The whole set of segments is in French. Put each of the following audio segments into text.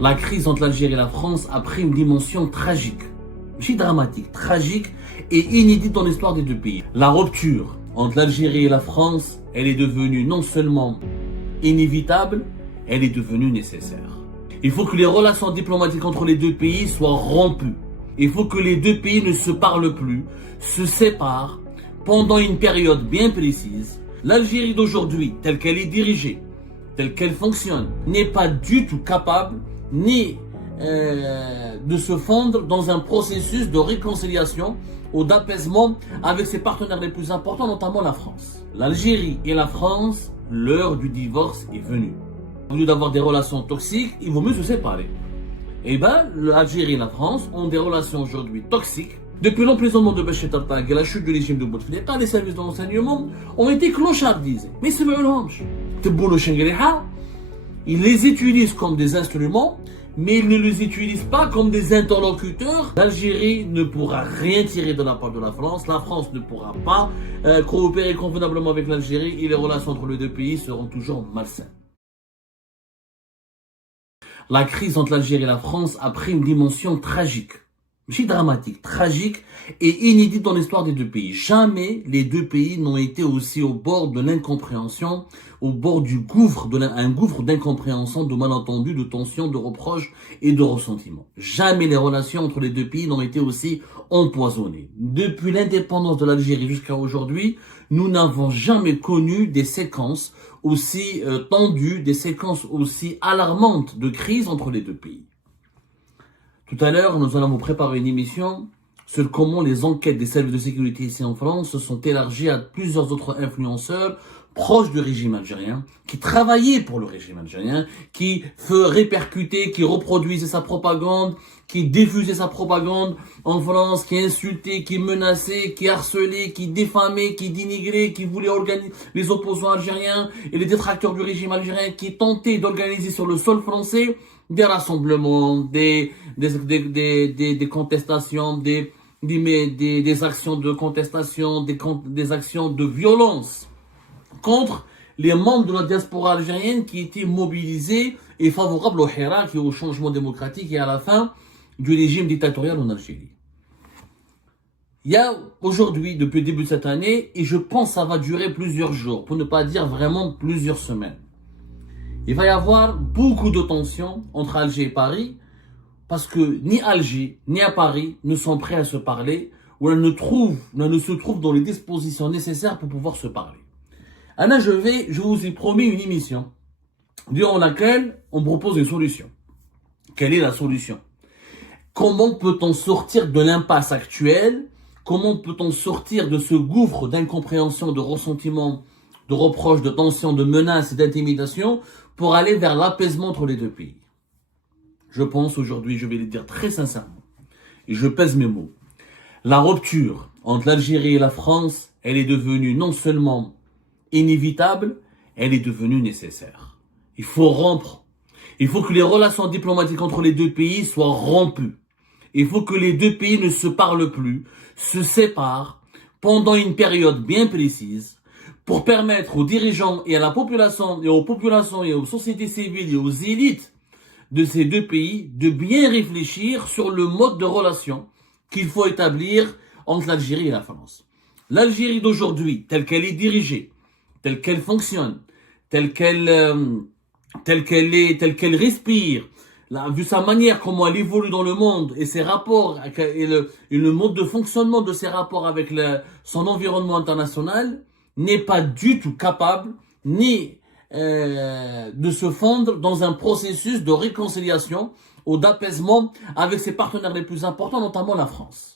La crise entre l'Algérie et la France a pris une dimension tragique, dramatique, tragique et inédite dans l'histoire des deux pays. La rupture entre l'Algérie et la France, elle est devenue non seulement inévitable, elle est devenue nécessaire. Il faut que les relations diplomatiques entre les deux pays soient rompues. Il faut que les deux pays ne se parlent plus, se séparent pendant une période bien précise. L'Algérie d'aujourd'hui, telle qu'elle est dirigée, telle qu'elle fonctionne, n'est pas du tout capable ni de se fondre dans un processus de réconciliation ou d'apaisement avec ses partenaires les plus importants, notamment la France. L'Algérie et la France, l'heure du divorce est venue. Au lieu d'avoir des relations toxiques, il vaut mieux se séparer. Eh bien, l'Algérie et la France ont des relations aujourd'hui toxiques. Depuis l'emprisonnement de Bachar el-Assad et la chute du régime de Bouteflika, les services de renseignement ont été clochardisés. Mais c'est le ils les utilisent comme des instruments, mais ils ne les utilisent pas comme des interlocuteurs. L'Algérie ne pourra rien tirer de la part de la France ne pourra pas coopérer convenablement avec l'Algérie et les relations entre les deux pays seront toujours malsaines. La crise entre l'Algérie et la France a pris une dimension tragique, dramatique, tragique et inédite dans l'histoire des deux pays. Jamais les deux pays n'ont été aussi au bord de l'incompréhension, au bord du gouffre, un gouffre d'incompréhension, de malentendus, de tensions, de reproches et de ressentiments. Jamais les relations entre les deux pays n'ont été aussi empoisonnées. Depuis l'indépendance de l'Algérie jusqu'à aujourd'hui, nous n'avons jamais connu des séquences aussi tendues, des séquences aussi alarmantes de crise entre les deux pays. Tout à l'heure, nous allons vous préparer une émission sur comment les enquêtes des services de sécurité ici en France se sont élargies à plusieurs autres influenceurs proches du régime algérien, qui travaillaient pour le régime algérien, qui répercutaient, qui reproduisaient sa propagande, qui diffusaient sa propagande en France, qui insultaient, qui menaçaient, qui harcelaient, qui diffamaient, qui dénigraient, qui voulaient organiser les opposants algériens et les détracteurs du régime algérien, qui tentaient d'organiser sur le sol français des rassemblements, des contestations, des actions de contestation, des actions de violence contre les membres de la diaspora algérienne qui étaient mobilisés et favorables au hirak et au changement démocratique et à la fin du régime dictatorial en Algérie. Il y a aujourd'hui, depuis le début de cette année, et je pense que ça va durer plusieurs jours, pour ne pas dire vraiment plusieurs semaines, il va y avoir beaucoup de tensions entre Alger et Paris, parce que ni Alger ni à Paris ne sont prêts à se parler, ou ne se trouvent dans les dispositions nécessaires pour pouvoir se parler. Anna, je vous ai promis une émission durant laquelle on propose une solution. Quelle est la solution? Comment peut-on sortir de l'impasse actuelle? Comment peut-on sortir de ce gouffre d'incompréhension, de ressentiment, de reproches, de tensions, de menaces et d'intimidation pour aller vers l'apaisement entre les deux pays? Je pense aujourd'hui, je vais le dire très sincèrement, et je pèse mes mots, la rupture entre l'Algérie et la France, elle est devenue non seulement inévitable, elle est devenue nécessaire. Il faut rompre. Il faut que les relations diplomatiques entre les deux pays soient rompues. Il faut que les deux pays ne se parlent plus, se séparent pendant une période bien précise pour permettre aux dirigeants et à la population et aux sociétés civiles et aux élites de ces deux pays de bien réfléchir sur le mode de relation qu'il faut établir entre l'Algérie et la France. L'Algérie d'aujourd'hui, telle qu'elle est dirigée, telle qu'elle fonctionne, telle qu'elle respire, vu sa manière, comment elle évolue dans le monde et ses rapports et le mode de fonctionnement de ses rapports avec son environnement international, n'est pas du tout capable ni de se fondre dans un processus de réconciliation ou d'apaisement avec ses partenaires les plus importants, notamment la France.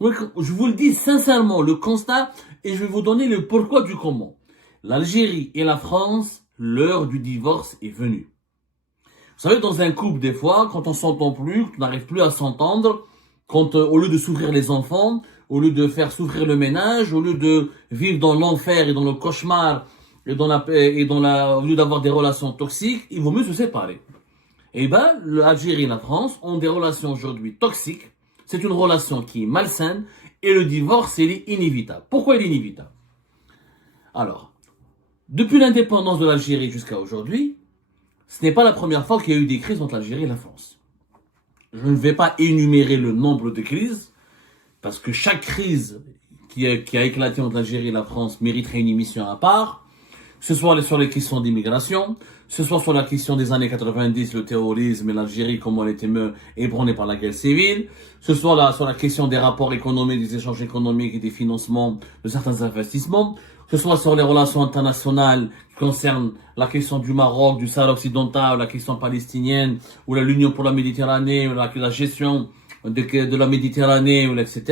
Je vous le dis sincèrement, le constat, et je vais vous donner le pourquoi du comment. L'Algérie et la France, l'heure du divorce est venue. Vous savez, dans un couple, des fois, quand on s'entend plus, on n'arrive plus à s'entendre, quand au lieu de s'ouvrir les enfants, au lieu de faire souffrir le ménage, au lieu de vivre dans l'enfer et dans le cauchemar, au lieu d'avoir des relations toxiques, il vaut mieux se séparer. Eh bien, l'Algérie et la France ont des relations aujourd'hui toxiques. C'est une relation qui est malsaine et le divorce, il est inévitable. Pourquoi il est inévitable? Alors, depuis l'indépendance de l'Algérie jusqu'à aujourd'hui, ce n'est pas la première fois qu'il y a eu des crises entre l'Algérie et la France. Je ne vais pas énumérer le nombre de crises, parce que chaque crise qui a éclaté entre l'Algérie et la France mériterait une émission à part, que ce soit sur les questions d'immigration, que ce soit sur la question des années 90, le terrorisme et l'Algérie, comment elle était ébranlée par la guerre civile, que ce soit sur la question des rapports économiques, des échanges économiques et des financements de certains investissements, que ce soit sur les relations internationales qui concernent la question du Maroc, du Sahara occidental, la question palestinienne, ou l'Union pour la Méditerranée, ou la gestion de la Méditerranée, etc.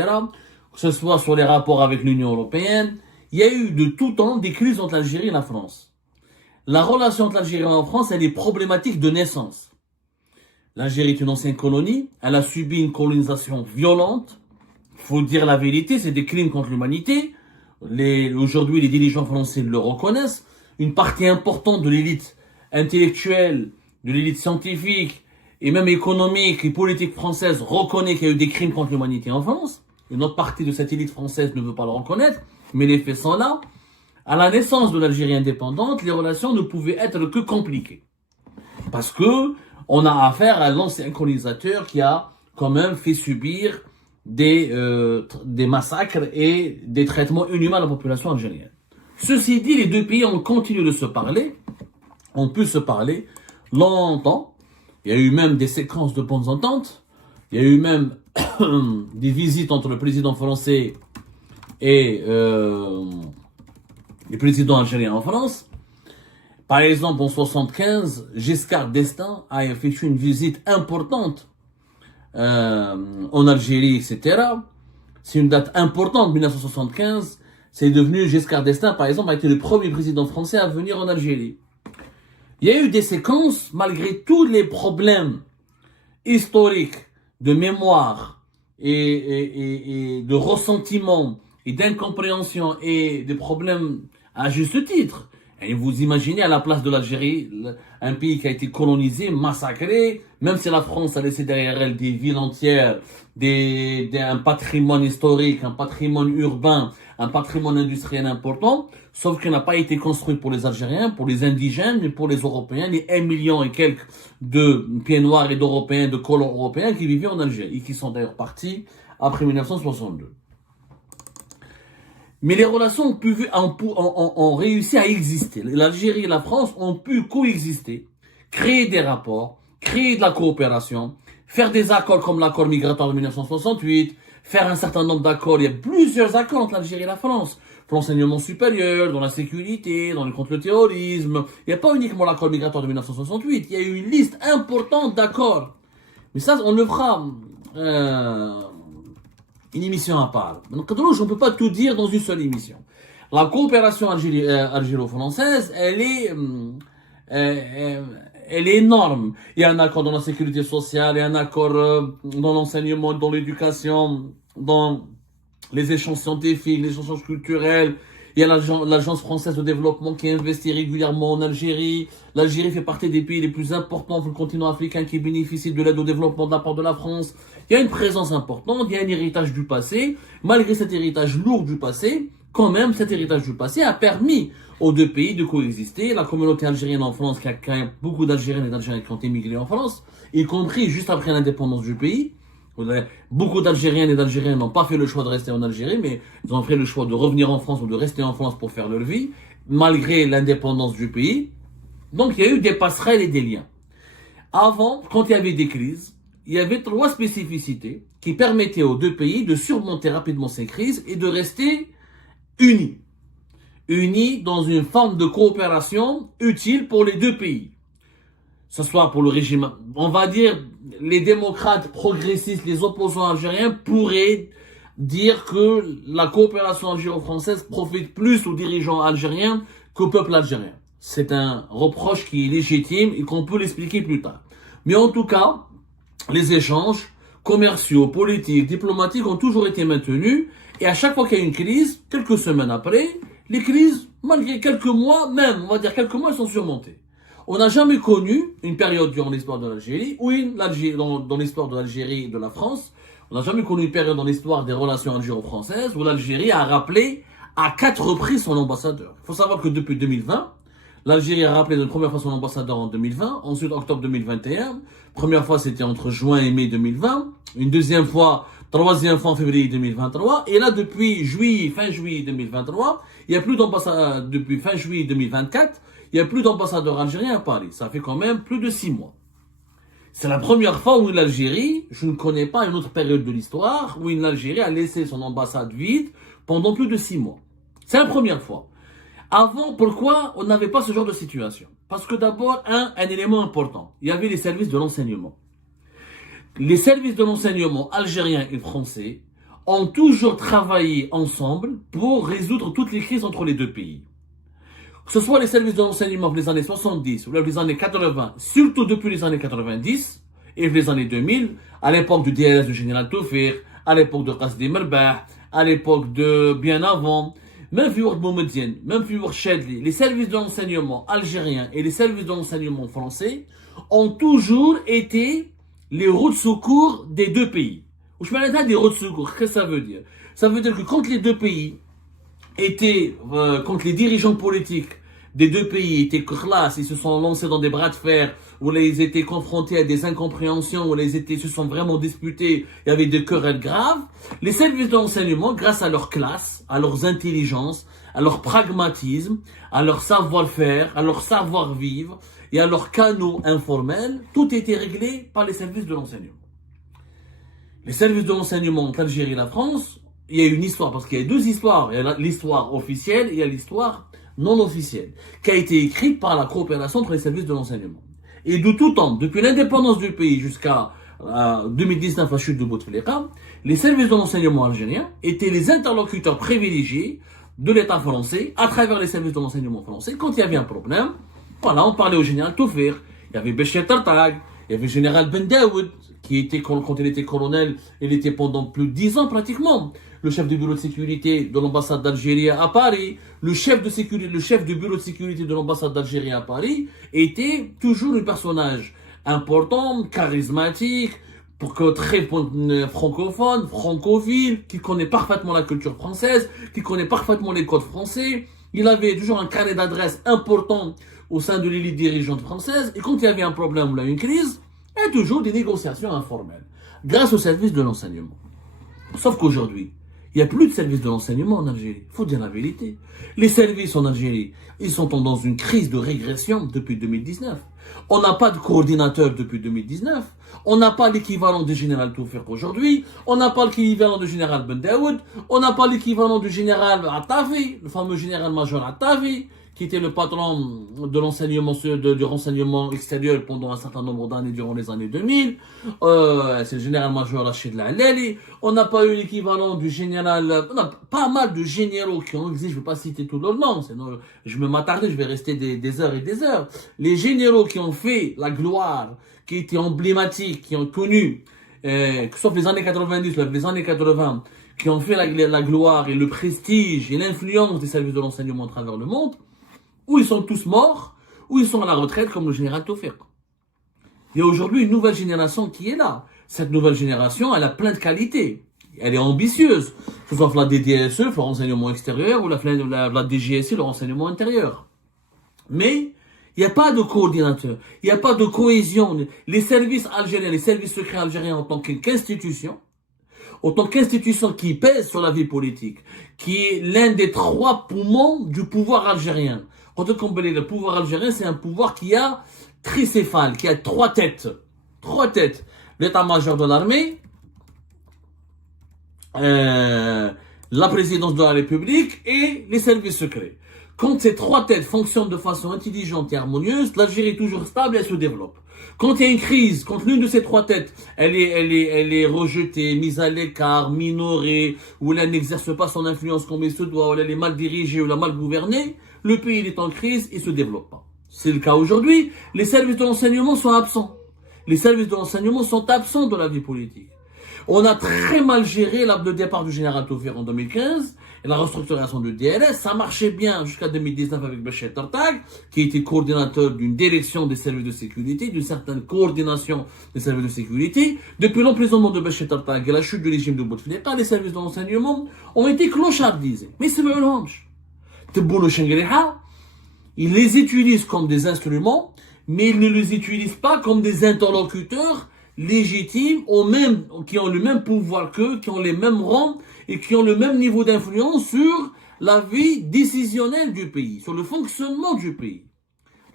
Que ce soit sur les rapports avec l'Union européenne. Il y a eu de tout temps des crises entre l'Algérie et la France. La relation entre l'Algérie et la France, elle est problématique de naissance. L'Algérie est une ancienne colonie, elle a subi une colonisation violente. Il faut dire la vérité, c'est des crimes contre l'humanité. Aujourd'hui, les dirigeants français le reconnaissent. Une partie importante de l'élite intellectuelle, de l'élite scientifique, et même économique et politique française reconnaît qu'il y a eu des crimes contre l'humanité en France. Une autre partie de cette élite française ne veut pas le reconnaître, mais les faits sont là. À la naissance de l'Algérie indépendante, les relations ne pouvaient être que compliquées. Parce que on a affaire à l'ancien colonisateur qui a quand même fait subir des massacres et des traitements inhumains à la population algérienne. Ceci dit, les deux pays ont continué de se parler, ont pu se parler longtemps. Il y a eu même des séquences de bonnes ententes. Il y a eu même des visites entre le président français et les présidents algériens en France. Par exemple, en 1975, Giscard d'Estaing a effectué une visite importante en Algérie, etc. C'est une date importante, 1975. C'est devenu, Giscard d'Estaing, par exemple, a été le premier président français à venir en Algérie. Il y a eu des séquences, malgré tous les problèmes historiques, de mémoire et de ressentiment et d'incompréhension et de problèmes à juste titre. Et vous imaginez à la place de l'Algérie, un pays qui a été colonisé, massacré, même si la France a laissé derrière elle des villes entières, un patrimoine historique, un patrimoine urbain, un patrimoine industriel important, sauf qu'il n'a pas été construit pour les Algériens, pour les indigènes, mais pour les Européens, les 1 million et quelques de pieds noirs et d'Européens, de colons européens qui vivaient en Algérie, et qui sont d'ailleurs partis après 1962. Mais les relations ont réussi à exister. L'Algérie et la France ont pu coexister, créer des rapports, créer de la coopération, faire des accords comme l'accord migratoire de 1968, faire un certain nombre d'accords. Il y a plusieurs accords entre l'Algérie et la France. Pour l'enseignement supérieur, dans la sécurité, contre le terrorisme. Il n'y a pas uniquement l'accord migratoire de 1968. Il y a eu une liste importante d'accords. Mais ça, on le fera une émission à part. Donc, je ne peux pas tout dire dans une seule émission. La coopération algéro-française, elle est énorme. Il y a un accord dans la sécurité sociale, il y a un accord dans l'enseignement, dans l'éducation, dans les échanges scientifiques, les échanges culturels. Il y a l'Agence française de développement qui investit régulièrement en Algérie. L'Algérie fait partie des pays les plus importants sur le continent africain qui bénéficient de l'aide au développement de la part de la France. Il y a une présence importante, il y a un héritage du passé. Malgré cet héritage lourd du passé, quand même, cet héritage du passé a permis aux deux pays de coexister. La communauté algérienne en France, qui a quand même beaucoup d'Algériennes et d'Algériens qui ont émigré en France, y compris juste après l'indépendance du pays. Beaucoup d'Algériennes et d'Algériens n'ont pas fait le choix de rester en Algérie, mais ils ont fait le choix de revenir en France ou de rester en France pour faire leur vie, malgré l'indépendance du pays. Donc il y a eu des passerelles et des liens. Avant, quand il y avait des crises, il y avait 3 spécificités qui permettaient aux deux pays de surmonter rapidement ces crises et de rester unis. Unis dans une forme de coopération utile pour les deux pays. Que ce soit pour le régime, on va dire, les démocrates progressistes, les opposants algériens pourraient dire que la coopération algéro-française profite plus aux dirigeants algériens qu'au peuple algérien. C'est un reproche qui est légitime et qu'on peut l'expliquer plus tard. Mais en tout cas, les échanges commerciaux, politiques, diplomatiques ont toujours été maintenus et à chaque fois qu'il y a une crise, quelques semaines après, les crises, malgré quelques mois, même, on va dire quelques mois, elles sont surmontées. On n'a jamais connu une période durant l'histoire de l'Algérie, ou dans l'histoire de l'Algérie et de la France, on n'a jamais connu une période dans l'histoire des relations algéro-françaises où l'Algérie a rappelé à 4 reprises son ambassadeur. Il faut savoir que depuis 2020, L'Algérie a rappelé une première fois son ambassadeur en 2020, ensuite octobre 2021. Première fois, c'était entre juin et mai 2020. Une deuxième fois, troisième fois en février 2023. Et là, depuis fin juillet 2023, il n'y a plus d'ambassadeur, depuis fin juillet 2024, il n'y a plus d'ambassadeur algérien à Paris. Ça fait quand même plus de 6 mois. C'est la première fois où l'Algérie, je ne connais pas une autre période de l'histoire, où l'Algérie a laissé son ambassade vide pendant plus de 6 mois. C'est la première fois. Avant, pourquoi on n'avait pas ce genre de situation? Parce que d'abord, un élément important, il y avait les services de l'enseignement. Les services de l'enseignement algériens et français ont toujours travaillé ensemble pour résoudre toutes les crises entre les deux pays. Que ce soit les services de l'enseignement pour les années 70 ou les années 80, surtout depuis les années 90 et les années 2000, à l'époque du DLS du général Toufir, à l'époque de Qasdi Merbah, à l'époque de bien avant, même Fiour Boumedienne, même Fiour Chedli, les services de l'enseignement algérien et les services de l'enseignement français ont toujours été les roues de secours des deux pays. Je parle là des roues de secours, qu'est-ce que ça veut dire? Ça veut dire que quand les deux pays quand les dirigeants politiques des deux pays étaient classe, ils se sont lancés dans des bras de fer, où ils étaient confrontés à des incompréhensions, où se sont vraiment disputés, il y avait des querelles graves, les services d'enseignement, grâce à leur classe, à leurs intelligences, à leur pragmatisme, à leur savoir-faire, à leur savoir-vivre, et à leurs canaux informels, tout était réglé par les services de l'enseignement. Les services de l'enseignement entre l'Algérie et la France, il y a une histoire, parce qu'il y a deux histoires. Il y a l'histoire officielle et il y a l'histoire non officielle, qui a été écrite par la coopération entre les services de l'enseignement. Et de tout temps, depuis l'indépendance du pays jusqu'à 2019, la chute de Bouteflika, les services de l'enseignement algérien étaient les interlocuteurs privilégiés de l'État français à travers les services de l'enseignement français. Quand il y avait un problème, voilà, on parlait au général Toufir, il y avait Béchir Tartag, il y avait le général Ben Daoud, qui était, quand il était colonel, il était pendant plus de 10 ans pratiquement, le chef du bureau de sécurité de l'ambassade d'Algérie à Paris, le chef du bureau de sécurité de l'ambassade d'Algérie à Paris, était toujours un personnage important, charismatique, très francophone, francophile, qui connaît parfaitement la culture française, qui connaît parfaitement les codes français. Il avait toujours un carnet d'adresses important au sein de l'élite dirigeante française, et quand il y avait un problème ou une crise, il y a toujours des négociations informelles, grâce au service de l'enseignement. Sauf qu'aujourd'hui, il n'y a plus de service de l'enseignement en Algérie. Il faut dire la vérité. Les services en Algérie, ils sont dans une crise de régression depuis 2019. On n'a pas de coordinateur depuis 2019. On n'a pas l'équivalent du général Toufir aujourd'hui. On n'a pas l'équivalent du général Ben Daoud. On n'a pas l'équivalent du général Attavi, le fameux général-major Attavi, qui était le patron de l'enseignement, du renseignement extérieur pendant un certain nombre d'années durant les années 2000. C'est le général-major Rachid Lalali. On n'a pas eu l'équivalent du général, on a pas mal de généraux qui ont existé, je ne vais pas citer tout leur nom, sinon je vais m'attarder, je vais rester des heures et des heures. Les généraux qui ont fait la gloire, qui étaient emblématiques, qui ont connu, sauf les années 90, les années 80, qui ont fait la gloire et le prestige et l'influence des services de l'enseignement à travers le monde, ou ils sont tous morts, ou ils sont à la retraite comme le général Toufir. Il y a aujourd'hui une nouvelle génération qui est là. Cette nouvelle génération, elle a plein de qualités. Elle est ambitieuse. Que ce soit la DDSE, le renseignement extérieur, ou la DGSE, le renseignement intérieur. Mais, il n'y a pas de coordinateur. Il n'y a pas de cohésion. Les services algériens, les services secrets algériens en tant qu'institution, qui pèse sur la vie politique, qui est l'un des 3 poumons du pouvoir algérien. Quand on compare le pouvoir algérien, c'est un pouvoir qui a tricéphale, qui a 3 têtes. 3 têtes. L'état-major de l'armée, la présidence de la République et les services secrets. Quand ces 3 têtes fonctionnent de façon intelligente et harmonieuse, l'Algérie est toujours stable et elle se développe. Quand il y a une crise, quand l'une de ces 3 têtes, elle est rejetée, mise à l'écart, minorée, ou elle n'exerce pas son influence comme il se doit, ou elle est mal dirigée, ou elle est mal gouvernée, le pays est en crise et se développe pas. C'est le cas aujourd'hui. Les services de l'enseignement sont absents. Les services de l'enseignement sont absents de la vie politique. On a très mal géré le départ du général Toufir en 2015 et la restructuration du DLS. Ça marchait bien jusqu'à 2019 avec Béchir Tartag, qui était coordinateur d'une direction des services de sécurité, d'une certaine coordination des services de sécurité. Depuis l'emprisonnement de Béchir Tartag et la chute du régime de Bouteflika, les services de l'enseignement ont été clochardisés. Mais c'est le range. Tebouno Shengriha, Ils les utilisent comme des instruments, mais ils ne les utilisent pas comme des interlocuteurs légitimes qui ont le même pouvoir qu'eux, qui ont les mêmes rangs et qui ont le même niveau d'influence sur la vie décisionnelle du pays, sur le fonctionnement du pays.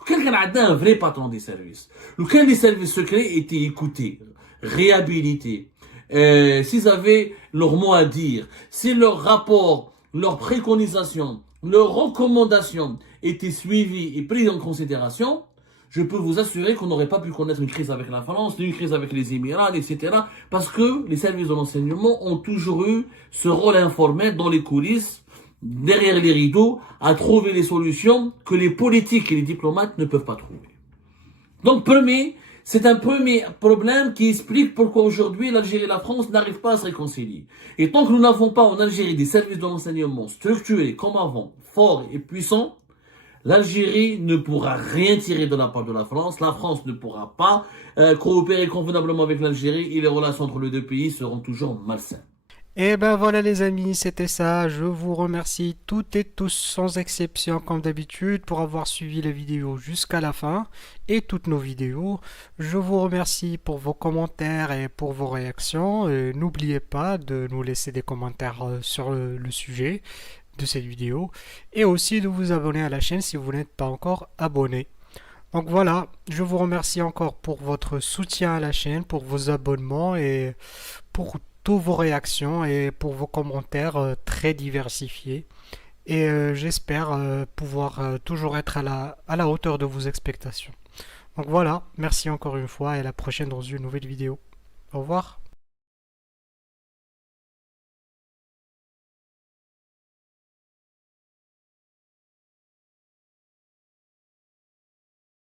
Quelqu'un a un vrai patron des services. Lequel les services secrets étaient écoutés, réhabilités, s'ils avaient leur mot à dire, si leurs rapports, leurs préconisations, leurs recommandations étaient suivies et prises en considération, je peux vous assurer qu'on n'aurait pas pu connaître une crise avec la France, ni une crise avec les Émirats, etc. Parce que les services de renseignement ont toujours eu ce rôle informel dans les coulisses, derrière les rideaux, à trouver les solutions que les politiques et les diplomates ne peuvent pas trouver. Donc, c'est un premier problème qui explique pourquoi aujourd'hui l'Algérie et la France n'arrivent pas à se réconcilier. Et tant que nous n'avons pas en Algérie des services de renseignement structurés comme avant, forts et puissants, l'Algérie ne pourra rien tirer de la part de la France ne pourra pas coopérer convenablement avec l'Algérie et les relations entre les deux pays seront toujours malsaines. Et ben voilà les amis, c'était ça. Je vous remercie toutes et tous sans exception comme d'habitude pour avoir suivi la vidéo jusqu'à la fin et toutes nos vidéos. Je vous remercie pour vos commentaires et pour vos réactions. N'oubliez pas de nous laisser des commentaires sur le sujet de cette vidéo et aussi de vous abonner à la chaîne si vous n'êtes pas encore abonné. Donc voilà, je vous remercie encore pour votre soutien à la chaîne, pour vos abonnements et pour toutes vos réactions et pour vos commentaires très diversifiés. Et j'espère pouvoir toujours être à la hauteur de vos expectations. Donc voilà, merci encore une fois et à la prochaine dans une nouvelle vidéo. Au revoir.